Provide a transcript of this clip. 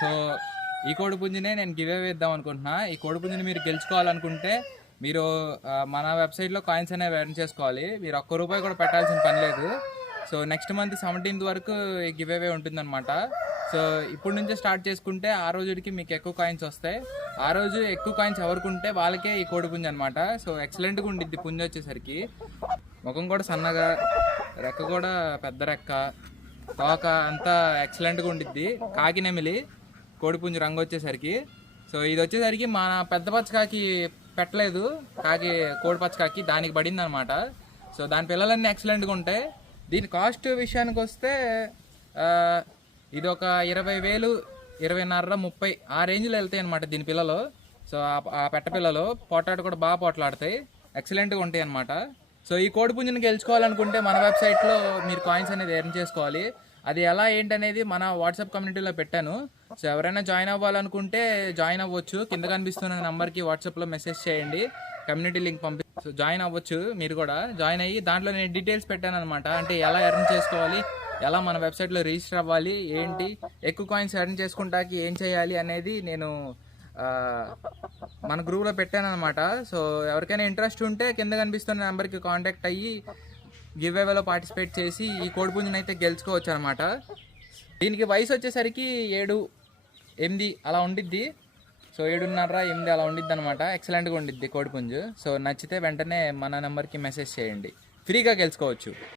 So ఈ కోడిపుంజినే నేను give away ఇద్దాం అనుకుంటున్నా. ఈ కోడిపుంజిని మీరు గెలుచుకోవాలనుకుంటే మీరు మన వెబ్సైట్లో కాయిన్స్ అనేవి ఎర్న్ చేసుకోవాలి. మీరు ₹1 కూడా పెట్టాల్సిన పని లేదు. సో నెక్స్ట్ మంత్ 17th వరకు గివ్ అవే ఉంటుందన్నమాట. సో ఇప్పుడు నుంచే స్టార్ట్ చేసుకుంటే ఆ రోజుకి మీకు ఎక్కువ కాయిన్స్ వస్తాయి. ఆ రోజు ఎక్కువ కాయిన్స్ ఎవరికి ఉంటే వాళ్ళకే ఈ కోడిపుంజి అనమాట. సో ఎక్సలెంట్గా ఉండిద్ది పుంజి వచ్చేసరికి. ముఖం కూడా సన్నగా, రెక్క కూడా పెద్ద రెక్క, తోక అంతా ఎక్సలెంట్గా ఉండిద్ది. కాకినెమిలి కోడిపుంజి రంగు వచ్చేసరికి. సో ఇది వచ్చేసరికి మన పెద్ద పచ్చకాకి పెట్టలేదు, కోడి పచ్చకాకి దానికి పడింది అనమాట. సో దాని పిల్లలన్నీ ఎక్సలెంట్గా ఉంటాయి. దీని కాస్ట్ విషయానికి వస్తే ఇది ఒక 20,000, 20,500, 30 ఆ రేంజ్లో వెళ్తాయి అనమాట దీని పిల్లలు. సో ఆ పెట్ట పిల్లలు పోటాడు కూడా బాగా పోట్లాడతాయి, ఎక్సలెంట్గా ఉంటాయి అనమాట. సో ఈ కోడిపుంజిని గెలుచుకోవాలనుకుంటే మన వెబ్సైట్లో మీరు కాయిన్స్ అనేది ఎర్న్ చేసుకోవాలి. అది ఎలా ఏంటనేది మన వాట్సాప్ కమ్యూనిటీలో పెట్టాను. సో ఎవరైనా జాయిన్ అవ్వాలనుకుంటే జాయిన్ అవ్వచ్చు. కింద కనిపిస్తున్న నెంబర్కి వాట్సాప్లో మెసేజ్ చేయండి, కమ్యూనిటీ లింక్ సో జాయిన్ అవ్వచ్చు. మీరు కూడా జాయిన్ అయ్యి దాంట్లో నేను డీటెయిల్స్ పెట్టాను అనమాట. అంటే ఎలా ఎర్న్ చేసుకోవాలి, ఎలా మన వెబ్సైట్లో రిజిస్టర్ అవ్వాలి, ఏంటి ఎక్కువ కాయిన్స్ ఎర్న్ చేసుకుంటాకి ఏం చేయాలి అనేది నేను మన గ్రూప్లో పెట్టాను అనమాట. సో ఎవరికైనా ఇంట్రెస్ట్ ఉంటే కింద కనిపిస్తున్న నెంబర్కి కాంటాక్ట్ అయ్యి గివ్ అవేలో పార్టిసిపేట్ చేసి ఈ కోడిపుంజిని అయితే గెలుచుకోవచ్చు అనమాట. దీనికి వయసు వచ్చేసరికి 7, 8 అలా ఉండిద్ది. సో 7.5, 8 అలా ఉండిద్ది అనమాట. ఎక్సలెంట్గా ఉండిద్ది కోడిపుంజు. సో నచ్చితే వెంటనే మన నెంబర్కి మెసేజ్ చేయండి, ఫ్రీగా గెలుచుకోవచ్చు.